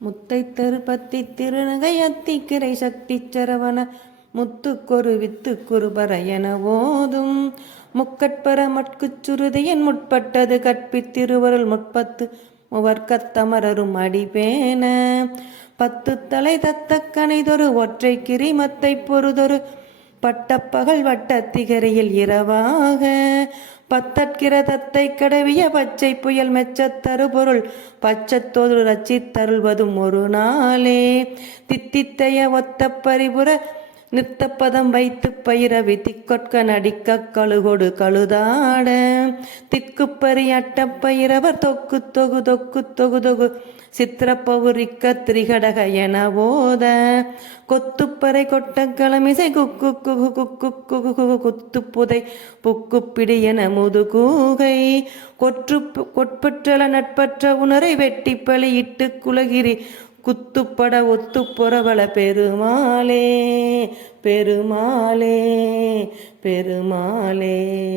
முத்தை தருப்பத்தி திருநகை அத்திக்கிரை சக்தி சரவண முத்துக்கொரு வித்துக்குரு பறையன ஓதும் முக்கட்பர மட்குச் சுருதியின் முற்பட்டது கற்பித்திருவருள் முற்பத்து முவர்க்கத்தமரரும் அடிபேன பத்து தலை தத்த கனைதொரு ஒற்றை கிரிமத்தை பொறுதொரு பட்டப்பகல் வட்டத்திகரையில் இரவாக பத்தற்கிற தத்தை கடவிய பச்சை புயல் மெச்சத் தருபொருள் பச்சத்தோடு ரச்சித் தருள்வதும் ஒரு நாளே தித்தித்தைய ஒத்த பரிபுற நிறுத்தப்பதம் வைத்து பயிரவி திக்கொட்க நடிக்க கழுகொடு கழுதாட திக்குப்பறி அட்டப்பயிரவர் தொக்கு தொகு தொக்கு தொகு தொகு சித்திரப்பவுரிக்க திரிகடக என ஓத கொத்துப்பறை கொட்ட கிளமிசை குக்கு குகு குக்கு குகு குகு குத்துப்புதை புக்குப்பிடி என முதுகூகை கொட்புற்றல நட்பற்ற உணரை வெட்டி பலியிட்டு குலகிரி குத்துப்பட ஒத்து புறவள பெருமாளே பெருமாளே பெருமாளே.